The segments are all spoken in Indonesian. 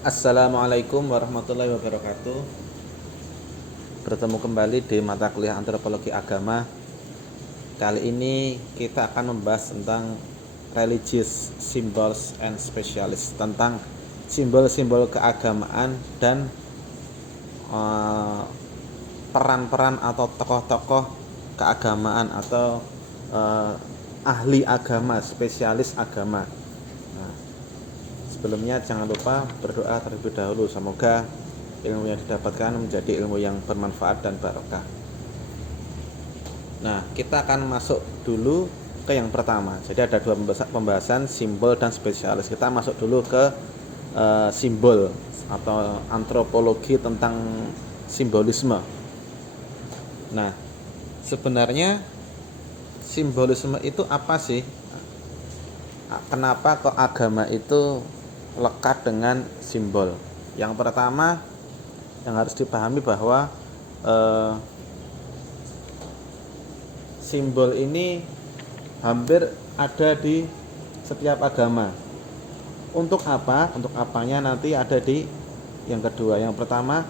Assalamualaikum warahmatullahi wabarakatuh. Bertemu kembali di mata kuliah Antropologi Agama. Kali ini kita akan membahas tentang religious symbols and specialists, tentang simbol-simbol keagamaan dan peran-peran atau tokoh-tokoh keagamaan atau ahli agama, spesialis agama. Sebelumnya jangan lupa berdoa terlebih dahulu, semoga ilmu yang didapatkan menjadi ilmu yang bermanfaat dan barokah. Nah, kita akan masuk dulu ke yang pertama. Jadi ada dua pembahasan, simbol dan spesialis. Kita masuk dulu ke simbol atau antropologi tentang simbolisme. Nah, sebenarnya simbolisme itu apa sih? Kenapa kok agama itu lekat dengan simbol? Yang pertama yang harus dipahami bahwa simbol ini hampir ada di setiap agama. Untuk apa? Untuk apanya nanti ada di yang kedua. Yang pertama,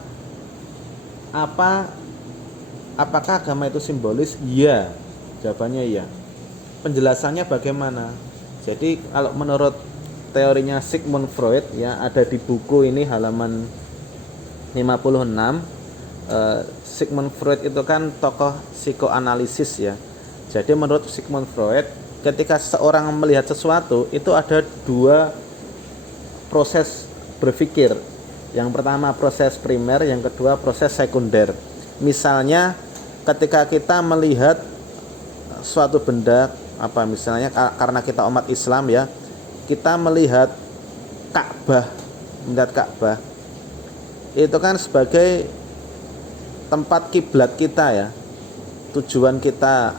apakah agama itu simbolis? Iya. Jawabannya iya. Penjelasannya bagaimana? Jadi kalau menurut teorinya Sigmund Freud, ya, ada di buku ini halaman 56. Sigmund Freud itu kan tokoh psikoanalisis, ya. Jadi menurut Sigmund Freud, ketika seseorang melihat sesuatu itu ada dua proses berpikir. Yang pertama proses primer, yang kedua proses sekunder. Misalnya ketika kita melihat suatu benda, misalnya karena kita umat Islam, ya, kita melihat Ka'bah itu kan sebagai tempat kiblat kita, ya, tujuan kita,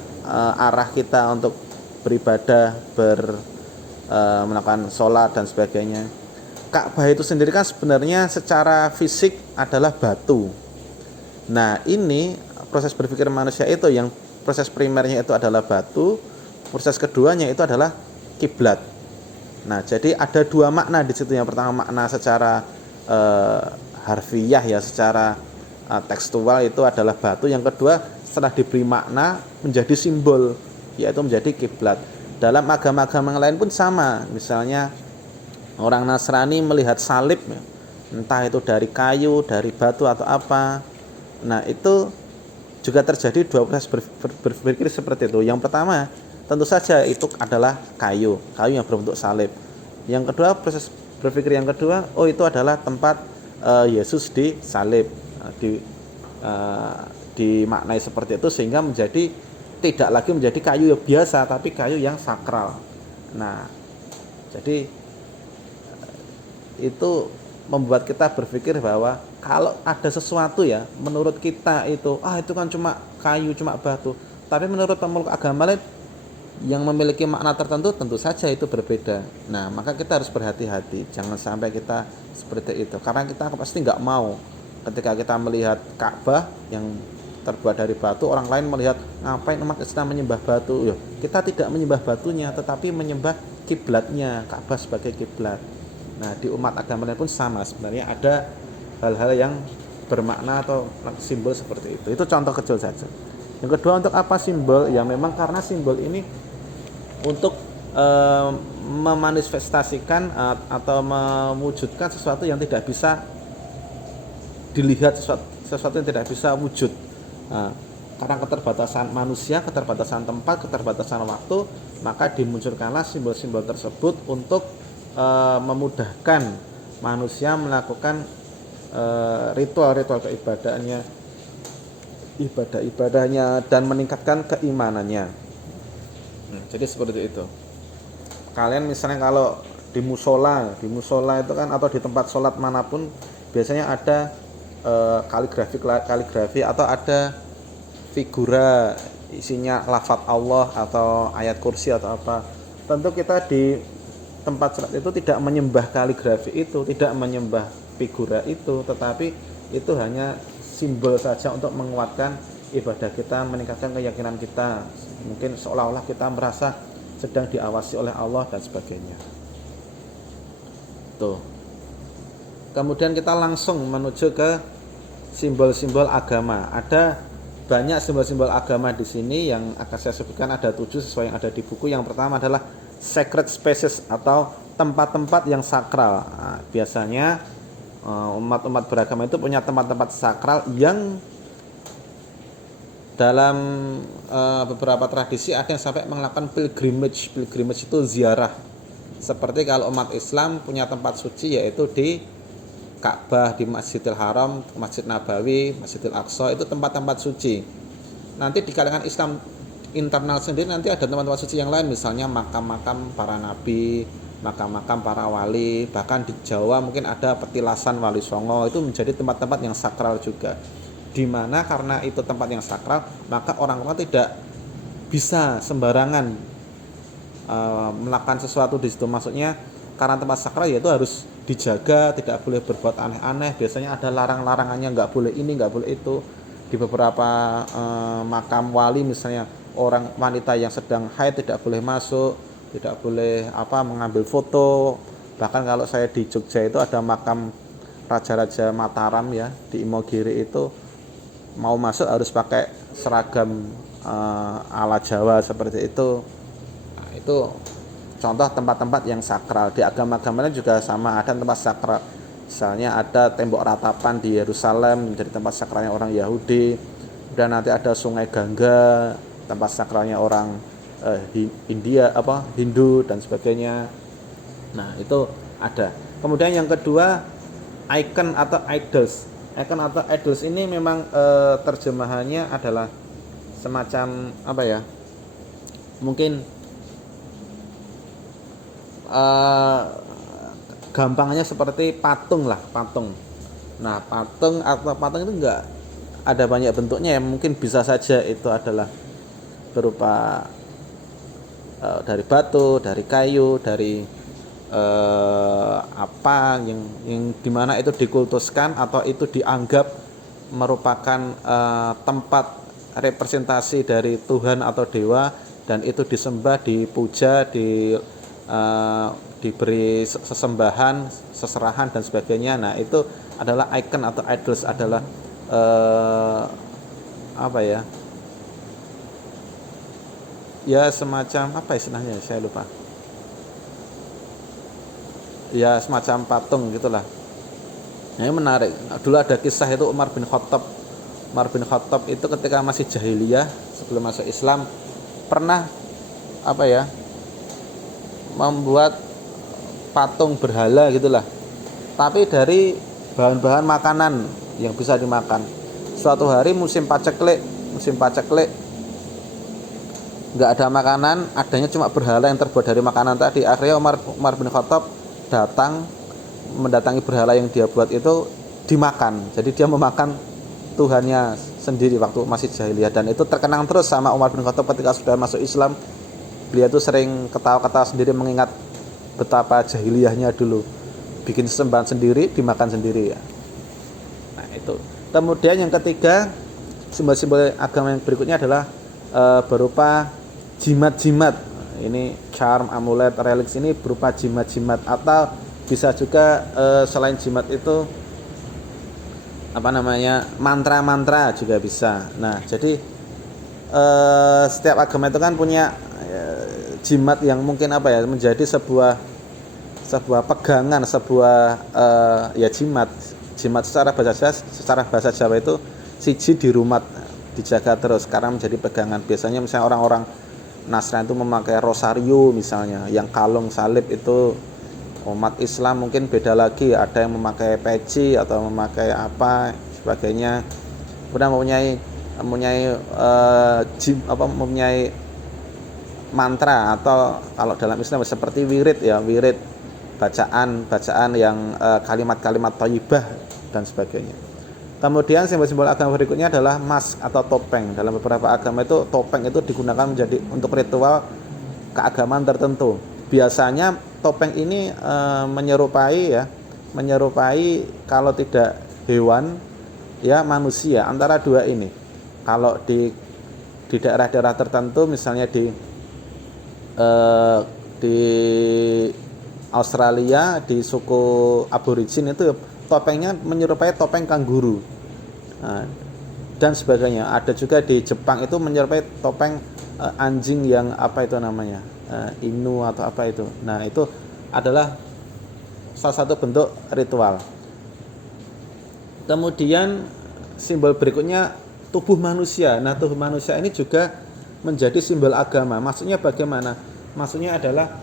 arah kita untuk beribadah, melakukan sholat dan sebagainya. Ka'bah itu sendiri kan sebenarnya secara fisik adalah batu. Nah, ini proses berpikir manusia itu, yang proses primernya itu adalah batu, proses keduanya itu adalah kiblat. Nah, jadi ada dua makna di situ. Yang pertama makna secara harfiah, ya, secara tekstual itu adalah batu. Yang kedua setelah diberi makna menjadi simbol, yaitu menjadi kiblat. Dalam agama-agama yang lain pun sama. Misalnya orang Nasrani melihat salib, ya, entah itu dari kayu, dari batu atau apa. Nah, itu juga terjadi dua proses berpikir seperti itu. Yang pertama tentu saja itu adalah kayu yang berbentuk salib. Yang kedua, proses berpikir yang kedua, itu adalah tempat Yesus disalib, dimaknai seperti itu, sehingga menjadi tidak lagi menjadi kayu yang biasa, tapi kayu yang sakral. Nah, jadi itu membuat kita berpikir bahwa kalau ada sesuatu, ya, menurut kita itu kan cuma kayu, cuma batu, tapi menurut pemeluk agama lain yang memiliki makna tertentu, tentu saja itu berbeda. Nah, maka kita harus berhati-hati, jangan sampai kita seperti itu, karena kita pasti nggak mau ketika kita melihat Ka'bah yang terbuat dari batu, orang lain melihat, ngapain umat Islam menyembah batu? Kita tidak menyembah batunya, tetapi menyembah kiblatnya, Ka'bah sebagai kiblat. Nah, di umat agama lain pun sama, sebenarnya ada hal-hal yang bermakna atau simbol seperti itu. Itu contoh kecil saja. Yang kedua, untuk apa simbol? Ya, memang karena simbol ini untuk memanifestasikan atau mewujudkan sesuatu yang tidak bisa dilihat, sesuatu yang tidak bisa wujud. Karena keterbatasan manusia, keterbatasan tempat, keterbatasan waktu, maka dimunculkanlah simbol-simbol tersebut untuk memudahkan manusia melakukan ritual-ritual ibadahnya dan meningkatkan keimanannya. Jadi seperti itu. Kalian misalnya kalau di musola itu kan, atau di tempat sholat manapun, biasanya ada kaligrafi atau ada figura isinya lafaz Allah atau ayat kursi atau apa. Tentu kita di tempat sholat itu tidak menyembah kaligrafi itu, tidak menyembah figura itu, tetapi itu hanya simbol saja untuk menguatkan ibadah kita, meningkatkan keyakinan kita. Mungkin seolah-olah kita merasa sedang diawasi oleh Allah dan sebagainya. Tuh. Kemudian kita langsung menuju ke simbol-simbol agama. Ada banyak simbol-simbol agama di sini yang akan saya sebutkan, ada 7 sesuai yang ada di buku. Yang pertama adalah sacred spaces atau tempat-tempat yang sakral. Nah, biasanya umat-umat beragama itu punya tempat-tempat sakral yang dalam beberapa tradisi ada yang sampai melakukan pilgrimage. Pilgrimage itu ziarah. Seperti kalau umat Islam punya tempat suci yaitu di Ka'bah, di Masjidil Haram, Masjid Nabawi, Masjidil Aqsa, itu tempat-tempat suci. Nanti di kalangan Islam internal sendiri nanti ada tempat-tempat suci yang lain, misalnya makam-makam para nabi, makam-makam para wali, bahkan di Jawa mungkin ada petilasan Wali Songo, itu menjadi tempat-tempat yang sakral juga. Di mana karena itu tempat yang sakral, maka orang-orang tidak bisa sembarangan melakukan sesuatu di situ. Maksudnya karena tempat sakral yaitu harus dijaga, tidak boleh berbuat aneh-aneh. Biasanya ada larang-larangannya, nggak boleh ini, nggak boleh itu. Di beberapa makam wali misalnya, orang wanita yang sedang haid tidak boleh masuk, tidak boleh mengambil foto. Bahkan kalau saya di Jogja itu ada makam Raja-Raja Mataram ya, di Imogiri itu mau masuk harus pakai seragam ala Jawa seperti itu. Nah, itu contoh tempat-tempat yang sakral. Di agama-agama lain juga sama, ada tempat sakral. Misalnya ada tembok ratapan di Yerusalem menjadi tempat sakralnya orang Yahudi. Dan nanti ada Sungai Gangga, tempat sakralnya orang Hindu dan sebagainya. Nah, itu ada. Kemudian yang kedua, icon atau idols. Icon atau idols ini memang terjemahannya adalah semacam mungkin gampangnya seperti patung lah, patung. Nah, patung itu enggak ada banyak bentuknya ya, mungkin bisa saja itu adalah berupa dari batu, dari kayu, dari yang dimana itu dikultuskan atau itu dianggap merupakan tempat representasi dari Tuhan atau dewa, dan itu disembah, dipuja, diberi sesembahan, seserahan dan sebagainya. Nah, itu adalah icon atau idols, adalah semacam istilahnya, saya lupa. Ya semacam patung gitulah. Nah, ini menarik. Dulu ada kisah itu Umar bin Khattab itu ketika masih jahiliyah sebelum masuk Islam pernah membuat patung berhala gitulah, tapi dari bahan-bahan makanan yang bisa dimakan. Suatu hari musim paceklik nggak ada makanan, adanya cuma berhala yang terbuat dari makanan tadi. Akhirnya Umar bin Khattab mendatangi berhala yang dia buat itu, dimakan. Jadi dia memakan Tuhannya sendiri waktu masih jahiliyah, dan itu terkenang terus sama Umar bin Khattab ketika sudah masuk Islam. Beliau itu sering ketawa-ketawa sendiri mengingat betapa jahiliyahnya dulu, bikin sesembahan sendiri, dimakan sendiri ya. Nah, itu. Kemudian yang ketiga, simbol-simbol agama yang berikutnya adalah berupa jimat-jimat. Ini charm, amulet, relics ini berupa jimat-jimat, atau bisa juga selain jimat itu mantra-mantra juga bisa. Nah, jadi setiap agama itu kan punya jimat yang mungkin menjadi sebuah pegangan, jimat secara bahasa Jawa itu siji dirumat, dijaga terus karena menjadi pegangan. Biasanya misalnya orang-orang Nasrani itu memakai rosario misalnya, yang kalung salib itu. Umat Islam mungkin beda lagi, ada yang memakai peci atau memakai sebagainya. Kemudian mempunyai mantra, atau kalau dalam Islam seperti wirid bacaan yang kalimat-kalimat thayyibah dan sebagainya. Kemudian simbol-simbol agama berikutnya adalah mask atau topeng. Dalam beberapa agama itu topeng itu digunakan untuk ritual keagamaan tertentu. Biasanya topeng ini menyerupai kalau tidak hewan ya manusia, antara dua ini. Kalau di daerah-daerah tertentu misalnya di Australia, di suku aborigin itu topengnya menyerupai topeng kanguru. Nah, dan sebagainya. Ada juga di Jepang itu menyerupai topeng anjing yang apa itu namanya, Inu atau apa itu. Nah, itu adalah salah satu bentuk ritual. Kemudian simbol berikutnya tubuh manusia. Nah, tubuh manusia ini juga menjadi simbol agama. Maksudnya bagaimana? Maksudnya adalah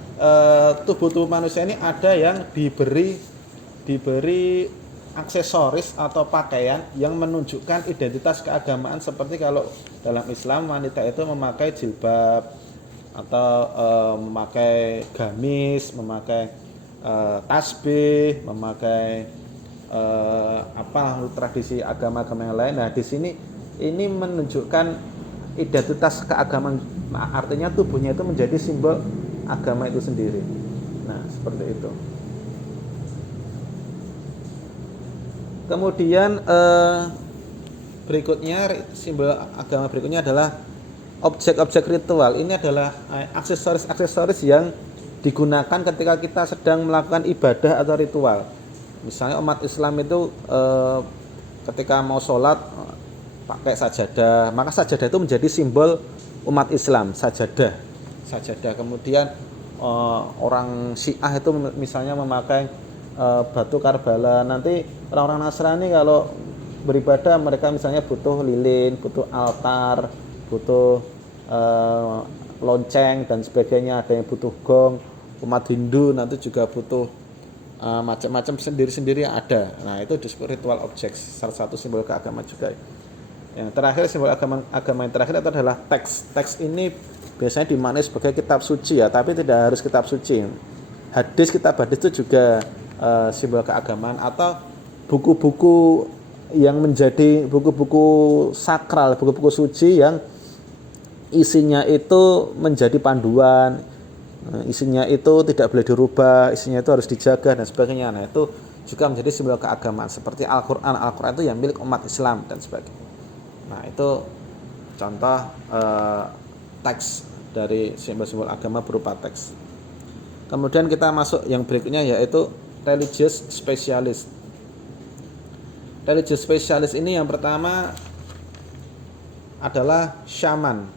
tubuh manusia ini ada yang diberi aksesoris atau pakaian yang menunjukkan identitas keagamaan, seperti kalau dalam Islam wanita itu memakai jilbab atau memakai gamis, memakai tasbih, memakai tradisi agama-agama yang lain. Nah, di sini ini menunjukkan identitas keagamaan. Nah, artinya tubuhnya itu menjadi simbol agama itu sendiri. Nah, seperti itu. Kemudian berikutnya, simbol agama berikutnya adalah objek-objek ritual. Ini adalah aksesoris-aksesoris yang digunakan ketika kita sedang melakukan ibadah atau ritual. Misalnya umat Islam itu ketika mau sholat pakai sajadah, maka sajadah itu menjadi simbol umat Islam, sajadah. Kemudian orang Syiah itu misalnya memakai batu Karbala. Nanti orang-orang Nasrani kalau beribadah mereka misalnya butuh lilin, butuh altar, butuh lonceng dan sebagainya. Ada yang butuh gong. Umat Hindu nanti juga butuh macam-macam sendiri-sendiri ada. Nah, itu disebut ritual objects, salah satu simbol keagamaan juga. Yang terakhir, simbol agama yang terakhir itu adalah teks. Teks ini biasanya dimaknai sebagai kitab suci ya, tapi tidak harus kitab suci. Kitab hadis itu juga simbol keagamaan, atau buku-buku yang menjadi buku-buku sakral, buku-buku suci yang isinya itu menjadi panduan, isinya itu tidak boleh dirubah, isinya itu harus dijaga dan sebagainya. Nah, itu juga menjadi simbol keagamaan, seperti Al-Quran itu yang milik umat Islam dan sebagainya. Nah, itu contoh teks dari simbol-simbol agama berupa teks. Kemudian kita masuk yang berikutnya, yaitu religious specialist. Religious specialist ini yang pertama adalah shaman.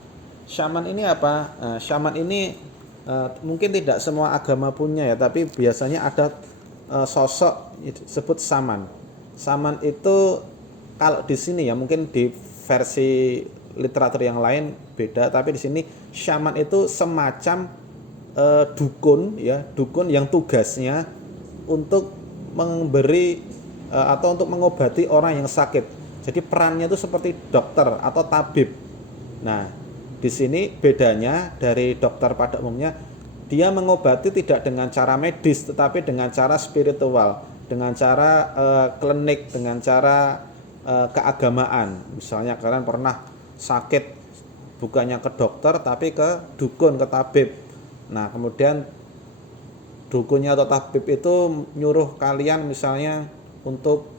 Shaman ini apa? Shaman ini mungkin tidak semua agama punya ya, tapi biasanya ada sosok disebut shaman. Shaman itu kalau di sini ya, mungkin di versi literatur yang lain beda, tapi di sini shaman itu semacam dukun yang tugasnya untuk memberi atau untuk mengobati orang yang sakit. Jadi perannya itu seperti dokter atau tabib. Nah, di sini bedanya dari dokter pada umumnya, dia mengobati tidak dengan cara medis, tetapi dengan cara spiritual, dengan cara klinik, dengan cara keagamaan. Misalnya kalian pernah sakit, bukannya ke dokter tapi ke dukun, ke tabib. Nah, kemudian dukunnya atau tabib itu nyuruh kalian misalnya untuk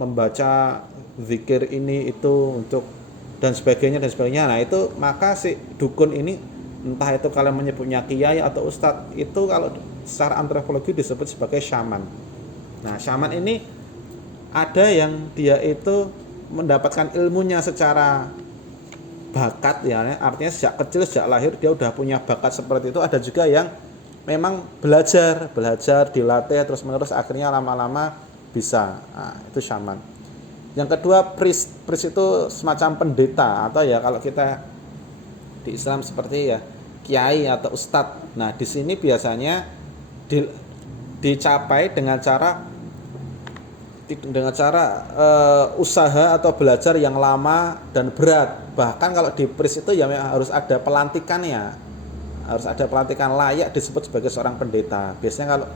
membaca zikir ini itu untuk dan sebagainya. Nah, itu maka si dukun ini, entah itu kalian menyebutnya kiai atau ustadz, itu kalau secara antropologi disebut sebagai shaman. Nah, shaman ini ada yang dia itu mendapatkan ilmunya secara bakat ya, artinya sejak kecil, sejak lahir dia udah punya bakat seperti itu. Ada juga yang memang belajar dilatih terus menerus, akhirnya lama-lama bisa. Nah, itu shaman. Yang kedua, priest itu semacam pendeta, atau ya kalau kita di Islam seperti ya kiai atau ustadz. Nah, di sini biasanya dicapai dengan cara usaha atau belajar yang lama dan berat. Bahkan kalau di priest itu ya harus ada pelantikannya, harus ada pelantikan layak disebut sebagai seorang pendeta. Biasanya kalau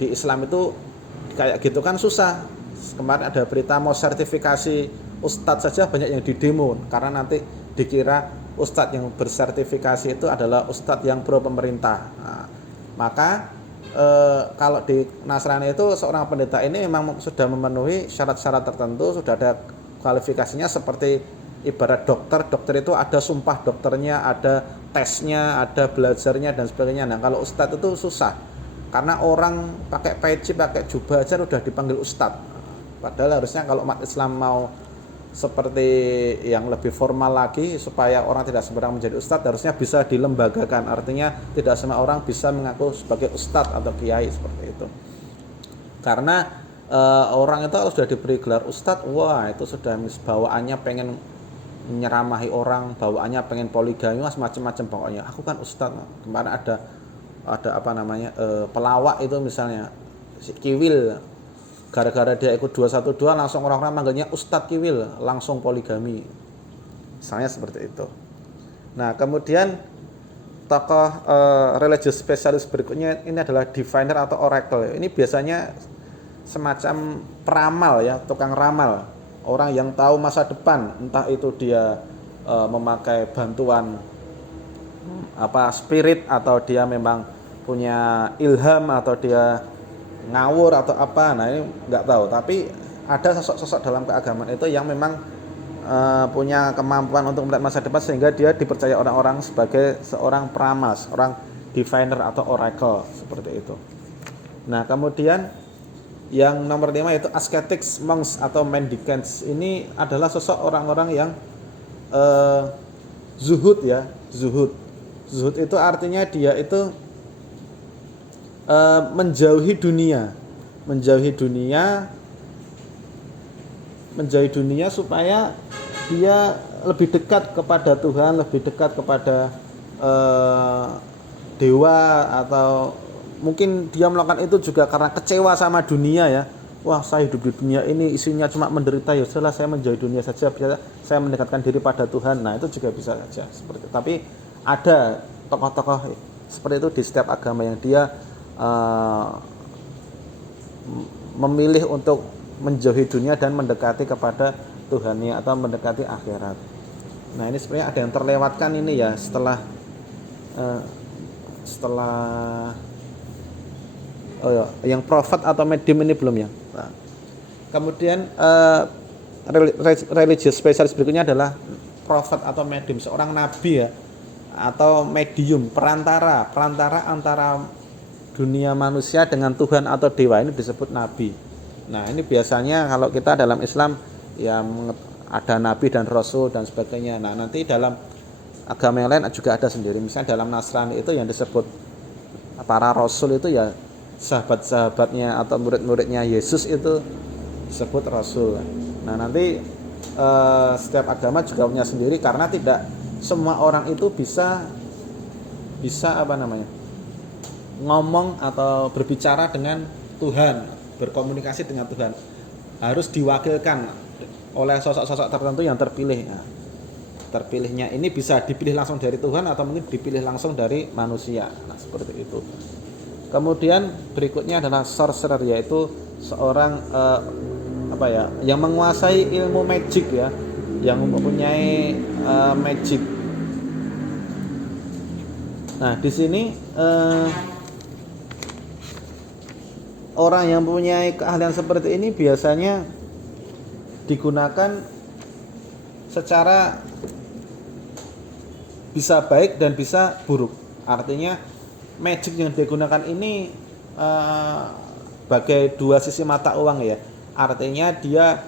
di Islam itu kayak gitu kan susah. Kemarin ada berita mau sertifikasi ustadz saja banyak yang didemo, karena nanti dikira ustadz yang bersertifikasi itu adalah ustadz yang pro pemerintah. Nah, maka kalau di Nasrani itu seorang pendeta ini memang sudah memenuhi syarat-syarat tertentu, sudah ada kualifikasinya, seperti ibarat dokter itu ada sumpah dokternya, ada tesnya, ada belajarnya dan sebagainya. Nah, kalau ustadz itu susah. Karena orang pakai peci, pakai jubah aja udah dipanggil ustadz. Padahal harusnya kalau umat Islam mau seperti yang lebih formal lagi, supaya orang tidak sembarang menjadi ustadz, harusnya bisa dilembagakan. Artinya tidak semua orang bisa mengaku sebagai ustadz atau kiai seperti itu. Karena orang itu kalau sudah diberi gelar ustadz, wah itu sudah bawaannya pengen menyeramahi orang, bawaannya pengen poligami, macam-macam pokoknya. Aku kan ustadz. Kemarin ada apa namanya, pelawak itu misalnya si Kiwil, gara-gara dia ikut 212 langsung orang-orang manggilnya Ustadz Kiwil, langsung poligami, misalnya seperti itu. Nah kemudian tokoh religious spesialis berikutnya ini adalah diviner atau oracle. Ini biasanya semacam peramal ya, tukang ramal, orang yang tahu masa depan, entah itu dia memakai bantuan spirit, atau dia memang punya ilham, atau dia ngawur atau apa. Nah ini nggak tahu, tapi ada sosok-sosok dalam keagamaan itu yang memang punya kemampuan untuk melihat masa depan, sehingga dia dipercaya orang-orang sebagai seorang peramal, seorang diviner atau oracle seperti itu. Nah kemudian yang nomor 5 yaitu ascetics, monks atau mendicants. Ini adalah sosok orang-orang yang zuhud ya, zuhud itu artinya dia itu menjauhi dunia supaya dia lebih dekat kepada Tuhan, lebih dekat kepada dewa, atau mungkin dia melakukan itu juga karena kecewa sama dunia ya. Wah, saya hidup di dunia ini isinya cuma menderita, ya sudahlah saya menjauhi dunia saja biar saya mendekatkan diri pada Tuhan. Nah itu juga bisa saja seperti itu. Tapi ada tokoh-tokoh seperti itu di setiap agama yang dia memilih untuk menjauhi dunia dan mendekati kepada Tuhannya atau mendekati akhirat. Nah ini sebenarnya ada yang terlewatkan ini ya, setelah yang prophet atau medium ini belum ya. Nah, kemudian religious spesialis berikutnya adalah prophet atau medium, seorang nabi ya, atau medium, perantara antara dunia manusia dengan Tuhan atau dewa, ini disebut nabi. Nah ini biasanya kalau kita dalam Islam ya ada nabi dan rasul dan sebagainya. Nah nanti dalam agama yang lain juga ada sendiri. Misalnya dalam Nasrani itu yang disebut para rasul itu ya sahabat-sahabatnya atau murid-muridnya Yesus itu disebut rasul. Nah nanti setiap agama juga punya sendiri, karena tidak semua orang itu bisa ngomong atau berbicara dengan Tuhan, berkomunikasi dengan Tuhan. Harus diwakilkan oleh sosok-sosok tertentu yang terpilih. Nah, terpilihnya ini bisa dipilih langsung dari Tuhan atau mungkin dipilih langsung dari manusia. Nah seperti itu. Kemudian berikutnya adalah sorcerer, yaitu seorang yang menguasai ilmu magic ya, yang mempunyai magic. Nah di sini orang yang mempunyai keahlian seperti ini biasanya digunakan secara bisa baik dan bisa buruk. Artinya magic yang digunakan ini bagai dua sisi mata uang ya. Artinya dia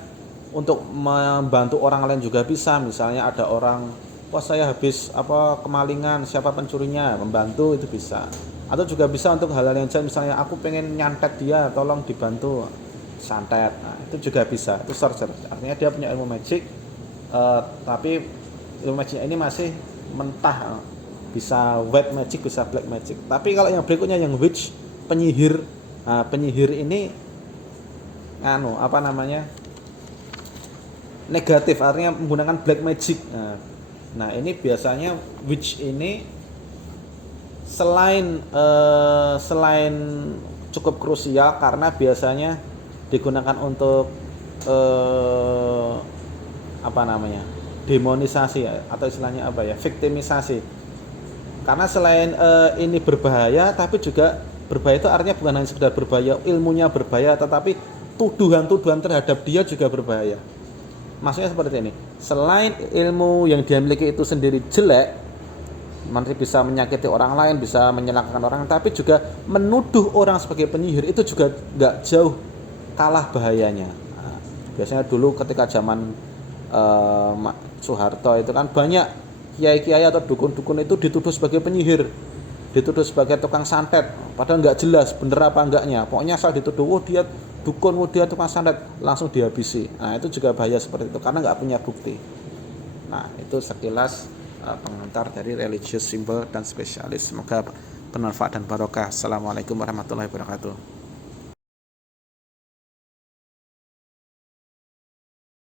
untuk membantu orang lain juga bisa. Misalnya ada orang, wah saya habis kemalingan, siapa pencurinya, membantu, itu bisa. Atau juga bisa untuk hal-hal yang jahat, misalnya aku pengen nyantet dia, tolong dibantu santet. Nah, itu juga bisa. Itu sorcerer. Artinya dia punya ilmu magic, tapi ilmu magicnya ini masih mentah. Bisa white magic, bisa black magic. Tapi kalau yang berikutnya yang witch, penyihir. Nah, penyihir ini negatif, artinya menggunakan black magic. Nah, ini biasanya witch ini selain cukup krusial karena biasanya digunakan untuk demonisasi atau istilahnya viktimisasi. Karena selain ini berbahaya, tapi juga berbahaya itu artinya bukan hanya sekedar berbahaya, ilmunya berbahaya, tetapi tuduhan-tuduhan terhadap dia juga berbahaya. Maksudnya seperti ini, selain ilmu yang dia miliki itu sendiri jelek, nanti bisa menyakiti orang lain, bisa menyelakakan orang, tapi juga menuduh orang sebagai penyihir itu juga nggak jauh kalah bahayanya. Nah, biasanya dulu ketika zaman Soeharto itu kan banyak kiai-kiai atau dukun-dukun itu dituduh sebagai penyihir, dituduh sebagai tukang santet, padahal nggak jelas bener apa enggaknya. Pokoknya asal dituduh, oh dia dukun, oh dia tukang santet, langsung dihabisi. Nah itu juga bahaya seperti itu karena nggak punya bukti. Nah itu sekilas pengantar dari religious symbol dan spesialis. Semoga bermanfaat dan barokah. Assalamualaikum warahmatullahi wabarakatuh.